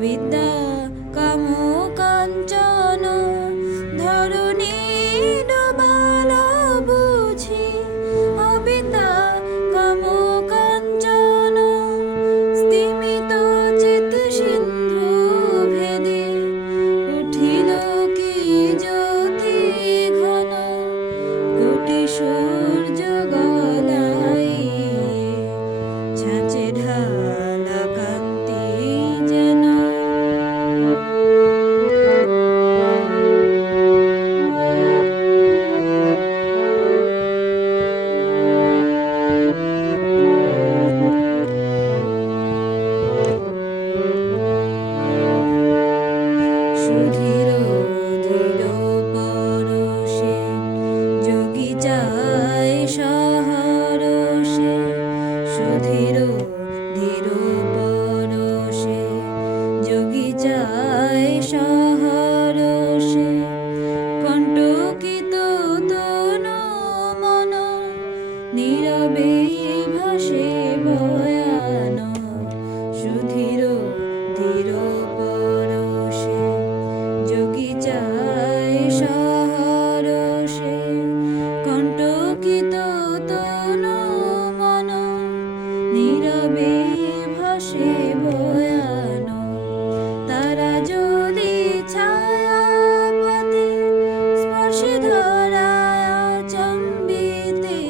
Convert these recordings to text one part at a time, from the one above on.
অবিদ্যা কাম কাঞ্চন ধরণী ডোবাল বুঝি অবিদ্যা কাম কাঞ্চন স্তিমিত চিত সিন্ধু ভেদে উঠিল কি জ্যোতি ঘন কোটি সূর্য গলায় ছাঁচে ঢালা কান্তি যেন সুধীর ধীর পরশে যোগী যায় সহরসে সুধীর ধীর পরশে যোগী যায় সহরসে কণ্টকিত তনু মন নীরবে ভাসে বয়ান সুধীর ধীর পরশে যোগী যায় সহরসে কণ্টকিত তনু মন নীরবে ভাসে বয়ান তারা যদি ছায়াপথে স্পর্শে ধরায় চম্বিতে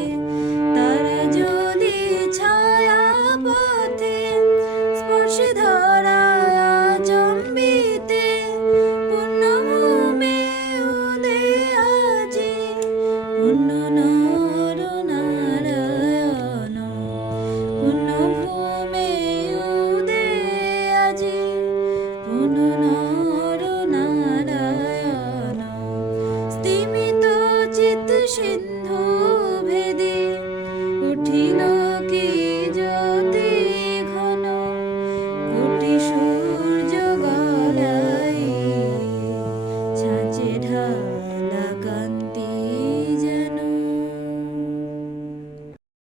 তারা যদি ছায়াপথে স্পর্শে ধরা